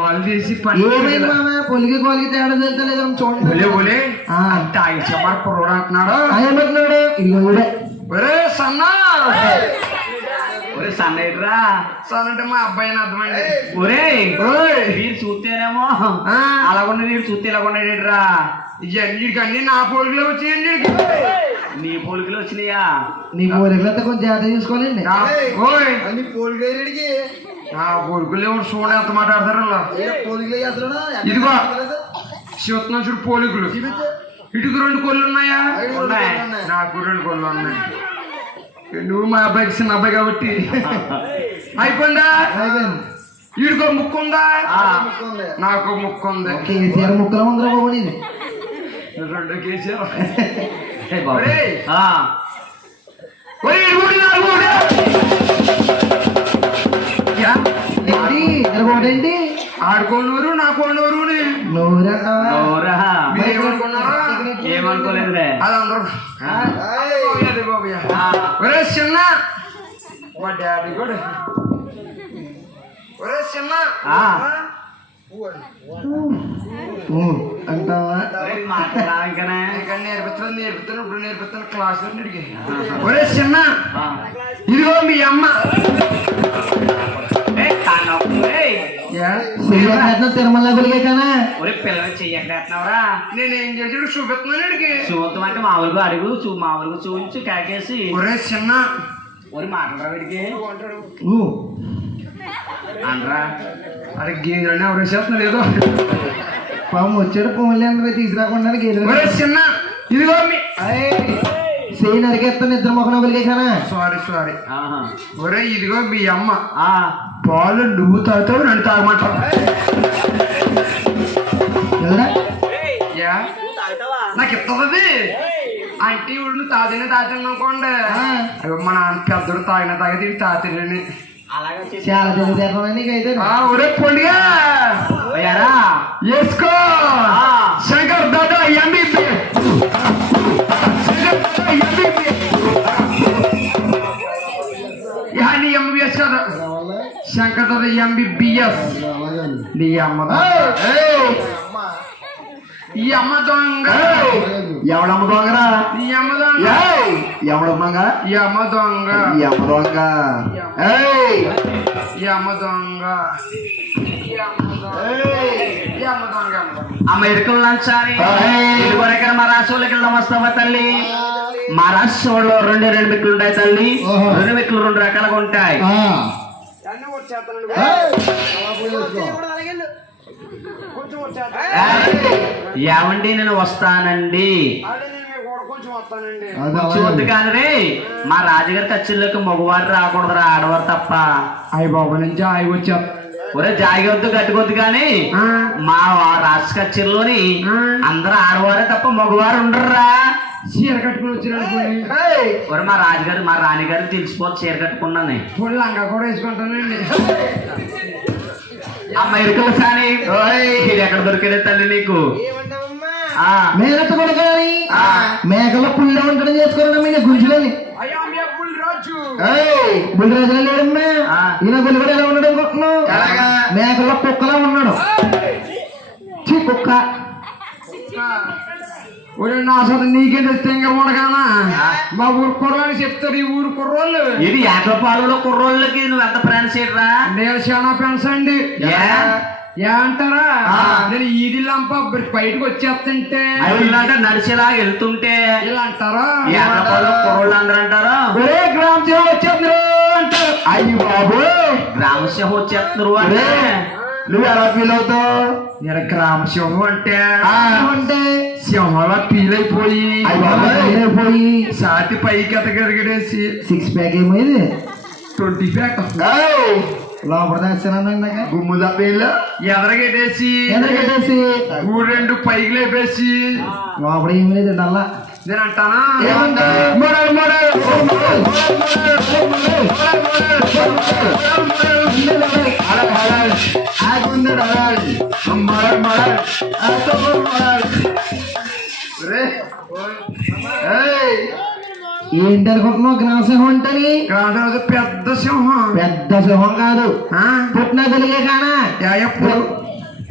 పొలికి కోలికి తేడా తెలుతలేదు చూడండి. అంటున్నాడు ఇల్లు సన్నా సన్నరా సన్నంటే మా అబ్బాయిని అర్థమండి. ఒరే వీరు చూస్తేనేమో అలాగున్న వీరు చూస్తే ఇలాగున్నాడేట్రా. ఇవన్నిటికి అన్ని నా పోలికలో వచ్చాయండి. నీ పోలికలు వచ్చినాయా? నీ పోలికలతో కొంచెం జాగ్రత్త చూసుకోవాలండి. అన్ని పోలికడికి నా పోలికలు ఎవరు చూడ ఎంత మాట్లాడతారు. ఇదిగో చూస్తున్నాం చూడు పోలికలు. ఇటుకు 2 కోళ్ళు ఉన్నాయా? నాకు 2 కోళ్ళు ఉన్నాయి. నువ్వు మా అబ్బాయికి చిన్న అబ్బాయి కాబట్టి అయిపోయిందా? వీడికో ముక్కు ఉందా? నాకు ముక్కు ఉంది. కేసీఆర్ ముక్కలు ఉందా బాబు? నీది 2 కేసీఆర్. ఏంటి ఆడుకోనూరు నా కోనూరు ఏమనుకోలేదురే. అది అందరూ ఒరే చిన్న మా డాడీ కూడా ఒరే చిన్న అంటావా? నేర్పుతాను ఇప్పుడు నేర్పుతాను క్లాస్ అడిగి. ఒరే చిన్న ఇదిగో మీ అమ్మ తిరుమల గుడికే కానా? పిల్లలు చెయ్యకరా. నేనేం చేసాడు చూపిస్తున్నాను అడిగి. చూద్దాం అంటే మామూలుగా అడుగు మామూలుగా చూపించు కాకేసి. ఒరే చిన్న ఒరి మాట్లాడరా వీడికి అనరా. అరే గేదెలని ఎవరు చేస్తున్నారు ఏదో పాము వచ్చాడు పోన్లే అందరూ తీసుకురాకుండా గేదెలు. ఒరే చిన్న ఇదిగో మీ సేయి నరికేస్తాను ఇద్దరు మొక్కన గులికే కానా? సారీ ఒరే ఇదిగో మీ అమ్మ పాలు నువ్వు తాగుతావు నన్ను తాగమంటావు. నాకు ఇస్తుంది అంటే ఇప్పుడు తాగిన తాగుతాను అనుకోండి. మా నాన్న పెద్దడు తాగితే తాతని చాలా తెలియదు నీకైతే. ఒరే పొండిగా వేసుకో శంకర్ దాదా ఎంబీబీ నీ ఎంబీబీఎస్ కదా శంకర్ దాదా ఎంబీబీఎస్. నీ అమ్మ ఈ అమ్మ దొంగ. ఎవడమ్మ దొంగరా? నీ అమ్మ దొంగ. ఎవడమ్మంగా? ఈ అమ్మ దొంగ. ఈ అమ్మ దొంగ. ఈ అమ్మ దొంగ. అమ్మ ఇరుకులు లంచాలి ఇదివరకైనా మా రాశోళ్ళకి వెళ్దాం వస్తావా తల్లి? మా రాశోళ్ళు 2 మెట్లు ఉంటాయి తల్లి. 2 మెట్లు 2 రకాలుగా ఉంటాయి. ఏమండి నేను వస్తానండి. వద్దు కానీ రే మా రాజుగారి కచ్చుల్లోకి మగవారు రాకూడదురా, ఆడవారు తప్ప. అయ్య బాబు నుంచి అవి వచ్చా ఒరే జాగివద్దు గట్టుకొద్దు కానీ మా రాష్ట్ర కచేరీలోని అందరూ ఆడవారే తప్ప మగవారు ఉండరురా. చీర కట్టుకుని వచ్చిన ఒరే మా రాజుగారు మా రాణిగారికి తెలిసిపోతే చీర కట్టుకున్నాను. లంగా కూడా వేసుకుంటానండి. అమ్మ ఇరుకలు సాని ఇది ఎక్కడ దొరికేదే తల్లి నీకు? మేనత్త కూడా కానీ మేకలో పుల్ల వంటడం చేసుకోరా మీ గుంజులని. బుల్లిరాజు లేడమ్మా. ఈయన బుల్లిగడ ఎలా ఉన్నాడు అనుకుంటున్నావు? మేకలో కుక్కలా ఉన్నాడు. కుక్క నా అసలు నీకేం తెస్తే ఇంకా ఉండగానా మా ఊరు కుర్రాళ్ళు చెప్తారు. ఈ ఊరు కుర్రోళ్ళు ఇది ఏకపాలలో కుర్రోళ్ళకి నువ్వు ఎంత ఫ్రెండ్స్ ఏంట్రా? నేను చాలా ఫ్రెండ్స్ అండి. ఏమంటారా నేను ఈదిల్లంప బయటకు వచ్చేస్తుంటే నడిచేలా వెళ్తుంటే ఇలా అంటారా? కుర్రోళ్ళు అందరూ అంటారా ఒరే గ్రామ సేవ వచ్చేస్తున్నారు అంటారు. అయ్యి బాబు గ్రామ సేవ వచ్చేస్తున్నారు అంటే నువ్వు ఎలా ఫీల్ అవుతావు? నేను గ్రామ సింహం అంటే సింహంలా ఫీల్ అయిపోయి సాటి పైకి ఎతగడిగడేసి 6 ప్యాక్ ఏమైంది 20 ప్యాక్ లోపల దాచానండి. గుమ్ము తప్పేళ్ళు ఎదరగెట్టేసి 2 పైకి లేపేసి లోపల ఏమి లేదు అలా నేను అంటానా ఏంటి అనుకుంటున్నావు గ్రామసింహం అంటని? కాదు పెద్ద సింహం. పెద్ద సింహం కాదు, పుట్టిన కలిగే కానా.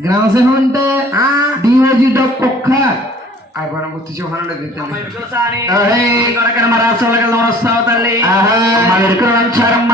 గ్రామసింహం అంటే డిఓజీ డాగ్ కుక్క. అవి గుర్తు సింహం వస్తావు తల్లి చారమ్మ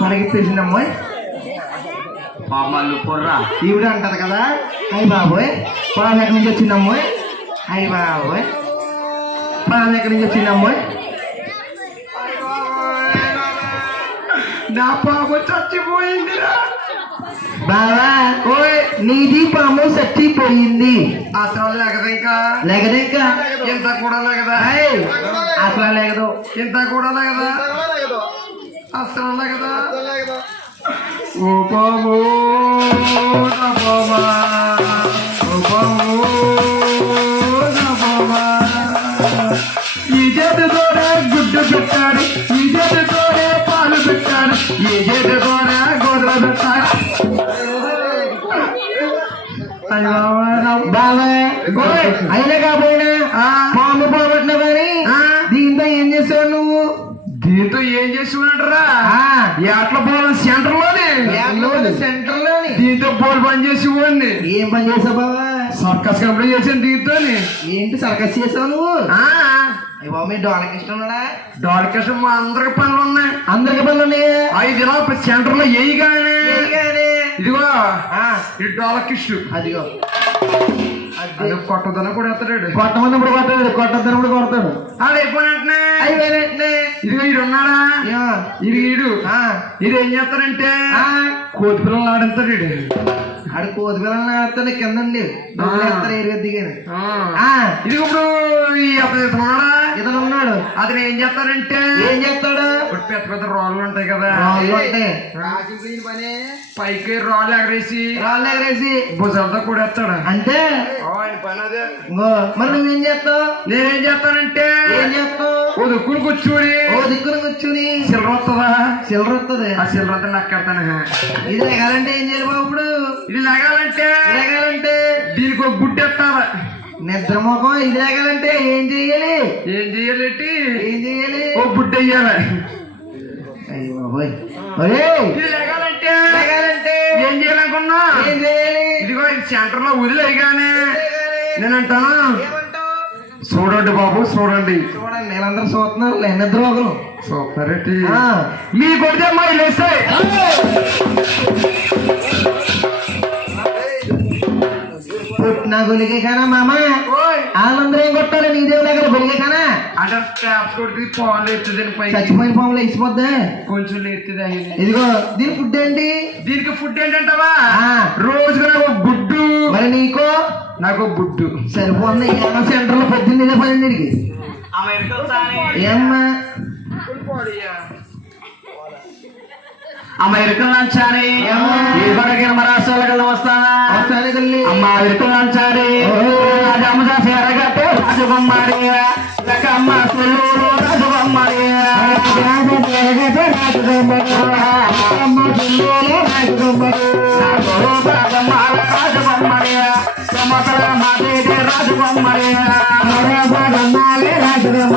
పడగిప్పేసిందమ్మాయి పామాలు పొర్రా ఈవిడ అంటది కదా. అయ్యి బాబోయ్ పాము ఎక్కడి నుంచి వచ్చిందమ్మాయి? అయ్యి బాబోయ్ పాము ఎక్కడి నుంచి వచ్చిందమ్మాయి? నా పాము చచ్చిపోయిందిరా బావా. ఓయ్ నీది పాము చచ్చిపోయింది. అసలు లేకదా ఇంకా లేకదా ఇంకా ఇంత కూడా లేకదా? అసలు లేకదు. ఇంత కూడా లేకదా? అసలు లేకదా? ఓ పాము నా పామా, ఓ పాము నా పామా, ఈ చేతితోనే గుడ్డు పెట్టాడు, ఈ చేతితోనే పాలు పెట్టాడు, ఈ చేతితోనే గోదలు పెట్టాడు. అయినా కాకపోయినా పాము పోగొట్టినా కానీ దీంతో ఏం చేసావు నువ్వు? దీంతో ఏం చేసినట్రా? ఎట్ల పోవాలి సెంటర్ లోని దీంతో పోల్ పని చేసి పోండి. ఏం పని చేసావు బాబా? సర్కస్ కంపెనీ చేసాను దీంతో. ఏంటి సర్కస్ చేసావు నువ్వు? మీ డోలకి ఉన్నాడా? డోలకేష్ మా అందరికి పనులు ఉన్నాయి. అందరికి పనులు ఉన్నాయి. 5 దినాలు సెంటర్ లో వేయగానే ఇదిగో ఈ డోలకిష్ అదిగో అది కొట్టదన కూడా ఎత్తాడు. కొట్టమన్నప్పుడు కొట్టాడు, కొట్టద్దన్నప్పుడు కొడతాడు. అది అయిపోయినట్నే అయిపోయినట్టే. ఇదిగో ఈడు ఉన్నాడా, ఈడు ఏం చేస్తాడంటే కోతి పిల్లలు ఆడిస్తాడు. ఈడు ఆడు కోతి పిల్లల్ని ఆడతాడు కిందండి దిగాను. ఇది ఇప్పుడు ఈ ఉన్నాడా, ఇతను ఉన్నాడు. అతను ఏం చేస్తాడంటే ఇప్పుడు పెద్ద పెద్ద రాళ్ళు ఉంటాయి కదా, పైకి రాళ్ళు ఎగరేసి భుజాలతో కూడేస్తాడు. అంటే పని అదే. మరి నువ్వేం చేస్తావు? నేనేం చేస్తానంటే ఓ దిక్కును కూర్చుని సిల్లర వస్తుంది. ఆ సిల్లర అంతా నక్కెడతాను. ఇది లెగాలంటే ఏం చేయాలి బాబు? ఇప్పుడు ఇది లెగాలంటే దీనికి ఒక గుడ్డు ఎత్తాలి. నిద్ర ముఖం ఇది లేగాలంటే ఏం చెయ్యాలి? ఓ గుడ్డు వెయ్యాలి. అయ్యో బాబోయ్. ఇది లెగాలంటే ఏం చేయాలనుకున్నా? ఇదిగో ఇది సెంటర్ లో వదిలేగానే నేనంటాను, చూడండి బాబు చూడండి. నేనందరూ చూస్తున్నారు. నిద్ర ఒకరు చూస్తారేంటి? మీ కొడితే అమ్మాయి లేస్తాయి. పుట్టిన గొలిగే కానా మామ, వాళ్ళందరూ ఏం కొట్టాలి? నీ దేవుడు దగ్గర గొలిగే కానా అంటే ట్యాప్స్ కొడితే పాలు ఎత్తుంది, చచ్చిపోయిన పాములు వేసిపోద్దా? కొంచెం ఎత్తుంది. ఇదిగో దీని ఫుడ్ ఏంటి? దీనికి ఫుడ్ ఏంటంటావా? రోజుగా నాకు గుడ్డు. మరి నీకో? నాకు గుడ్డు సరిపోతుంది. సెంటర్ లో పొద్దున్న ఇదే పడింది వీడికి. ఏమ్మా అమ్మ ఇరుకులు లంచాలి వస్తానా అమ్మ ఇరుకులు లంచాలి రాజుబొమ్మడి అమ్మ చెల్లూరు రాజుబొమ్మడి రాజుబొమ్మడి సమతల మాదేవి రాజుబొమ్మడి రాజుబొమ్మడి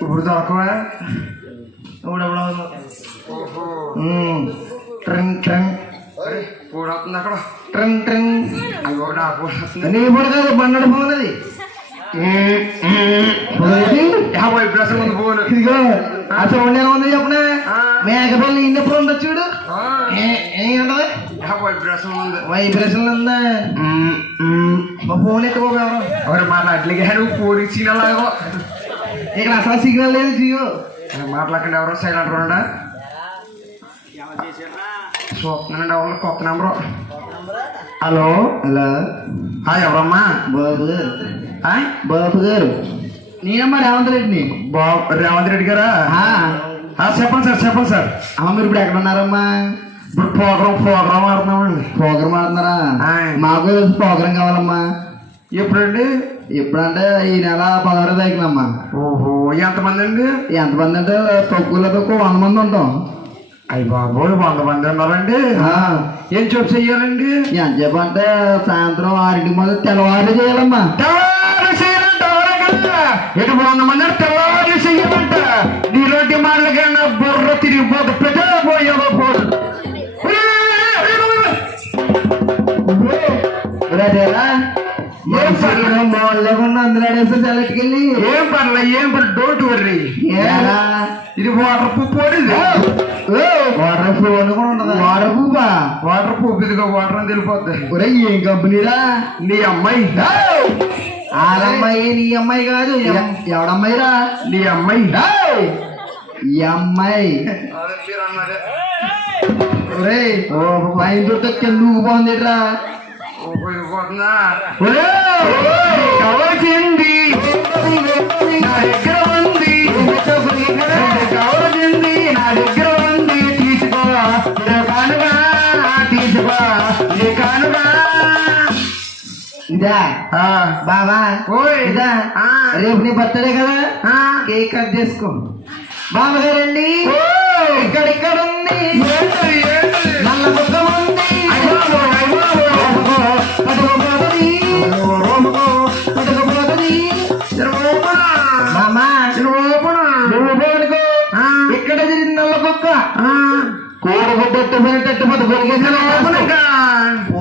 ఇప్పుడు దొరకవా? పూడవుతుంది అక్కడ. నీ కూడా కాదు బండడు పోనది. వైబ్రేషన్ ఉంది ఫోన్. ఇదిగో అసలు ఉండేలా ఉంది చెప్పనా? మేకపల్లి ఇంకెప్పుడు ఉండదు చూడు. ఏముంటది? వైబ్రేషన్ ఉంది. వైబ్రేషన్ ఉందా? మా ఫోన్ ఎత్తుకో ఎవరు మాట్లాడలేక నువ్వు ఫోన్ సిగ్నల్ ఇక్కడ అసలు సిగ్నల్ లేదు. జియో మాట్లాడకండి. ఎవరో సైలెంట్ ఉండా చూస్తున్నానండి. ఎవరు కొత్త నెంబరు. హలో హలో ఎవరమ్మా? బాబు గారు. బాబు గారు నేనమ్మా రేవంత్ రెడ్డిని. రేవంత్ రెడ్డి గారా? చెప్పండి సార్. చెప్పండి సార్. మీరు ఇప్పుడు ఎక్కడ ఉన్నారమ్మా? ఇప్పుడు ప్రోగ్రామ్ ఆడుతున్నామండి. ప్రోగ్రామ్ ఆడుతున్నారా? మాకు ప్రోగ్రామ్ కావాలమ్మా. ఎప్పుడండి? ఎప్పుడంటే ఈ నెల 16 తారీఖునమ్మా. ఓహో, ఎంతమంది అండి? ఎంతమంది అంటే తక్కువలో తక్కువ 100 మంది ఉంటాం. అయ్యి బాబోయ్, 100 మంది ఉన్నారండి. ఆ, ఏం చూపు చెయ్యాలండి? ఎంత చెప్పంటే సాయంత్రం 6కి మొదలు తెల్లవారు చేయాలమ్మా. తెల్లారి చెయ్యాలంట ఎవరికల్లా? ఎటు 100 మంది తెల్లారి చెయ్యాలంట. నీలోంటి మాటలకైనా బుర్ర తిరిగిపోతే పెట్టబోయేవో పోదు. లేకుండా అందులో సెలెక్ట్కెళ్ళి ఏం పర్లే డోంట్ వర్రీ. ఇది వాటర్ పువ్వు వాటర్ ఫోన్ కూడా ఉండదు. వాటర్ పువ్వా? వాటర్ పువ్వు ఇదిగా వాటర్ అని తెలిపోద్ది. ఒరే ఏం కంపెనీరా? నీ అమ్మాయి. ఆడమ్మాయి నీ అమ్మాయి కాదు. ఎవడమ్మాయిరా? నీ అమ్మాయి. ఈ అమ్మాయి ఒరే ఓ పైన చూస్తే కిందకు పోందిరా. కావాల్సింది నా దగ్గర ఉంది, కావాల్సింది నా దగ్గర ఉంది. తీసుకో కానుగా, తీసుకో కానుగా. ఇదా బాబా? ఓయ్ ఇదా రేపు నీ బర్త్డే కదా, కేక్ కట్ చేసుకో. బాబాగారండి ఇక్కడ ఉంది, నల్ల బుగ్గ ఉంది. ఇక్కడ జరిగింది నల్ల కుక్క కూడగొట్టెట్టు పోతే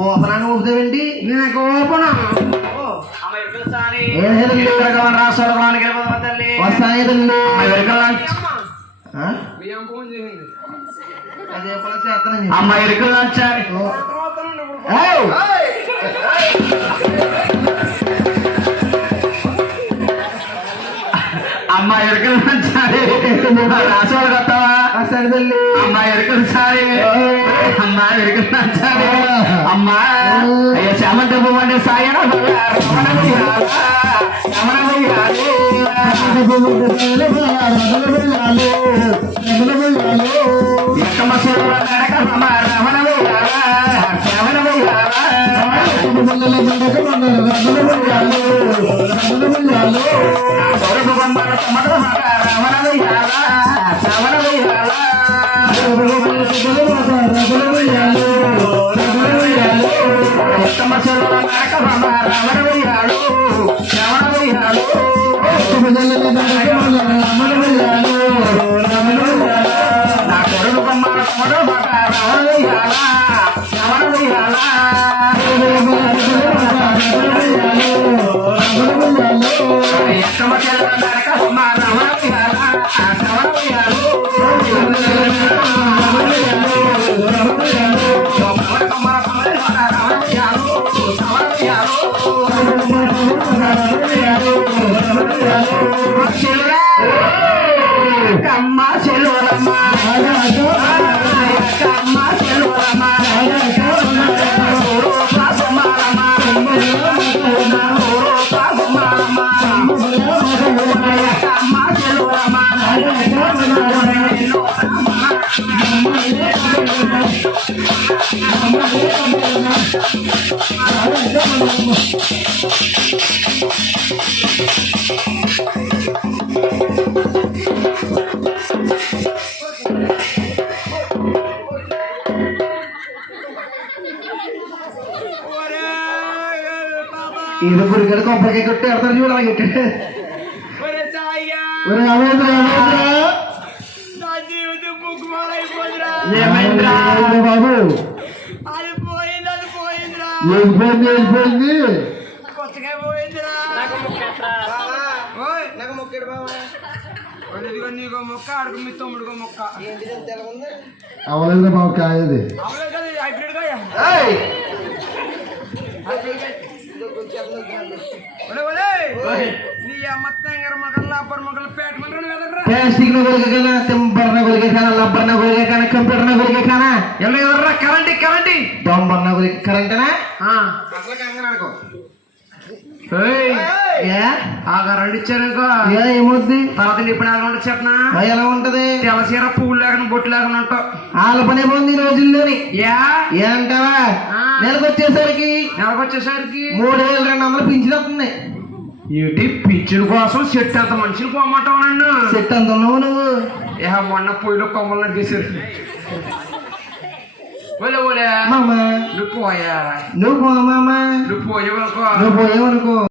ఓపనాన్ని ఊపుతావేంటి? నాకు ఓపెన్ వస్తాయి తల్లి. అదే పని చేస్తానని అమ్మ ఎరుకలు వచ్చాయి. అమ్మ ఎరుకలు వచ్చాయి. రాసోడు కొత్తవా? సరే తల్లి. అమ్మ ఎరుకలు సారి, అమ్మ ఎరుకలు వచ్చాయి. అమ్మ అయ్యో చామంతి పువ్వు అంటే సాయన అమ్మ చెల్లువలమ్మ అమ్మ చెల్లువలమ్మ ఇది గురికడ కొబ్బరికాయ కొట్టి ఎడతారు చూడాలి. బాబు వెళ్ళిపోయింది. నీకో మొక్క అడుగు, మీ తమ్ముడుకో మొక్క. అవలేదు బాబు కాయది. ప్లాస్టిక్ ನ ಗುಳಿಗೆ ಕಾಣ, ತೆಂಬರ್ನ ಗುಳಿಗೆ ಕಾಣ, ಲಬ್ಬರ್ನ ಗುಳಿಗೆ ಕಾಣ, ಕಂಪ್ಯೂಟರ್ನ ಗುಳಿಗೆ ಕಾಣ, ಎಲ್ಲ ಇವ್ರ ಕರೆಂಟಿ ಡೊಂಬರ್ನ ಗುಳಿಗೆ ಕರೆಂಟನ అట్లా కంగారు అనుకో. ఏయ్, ఏ ఆ కరెంట్ ఇచ్చారు ఇంకా ఏ ఏమొద్ది తర్వాత నీ పని ఎలా ఉంటుంది చెప్పనా? ఎలా ఉంటది తెల్లసీర పువ్వులు లేకుండా బొట్టు లేకుండా ఉంటావు. వాళ్ళ పనే పోంది ఈ రోజుల్లోని యా ఏంటావా ఆ. నెలకొచ్చేసరికి నెలకొచ్చేసరికి 3200 పింఛన్ వస్తుంది. ఏంటి పిచ్చుల కోసం చెట్టు అంత మనుషులు పోమంటావు నన్ను? చెట్టు అంత ఉన్నావు నువ్వు. మొన్న పొయ్యిలో కొమ్మలు నరికేశారు. ఓలే ఓలే మామ నువ్వు పోయా నువ్వు పో మామ నువ్వు పోయేవనుకో నువ్వు పోయేవనుకో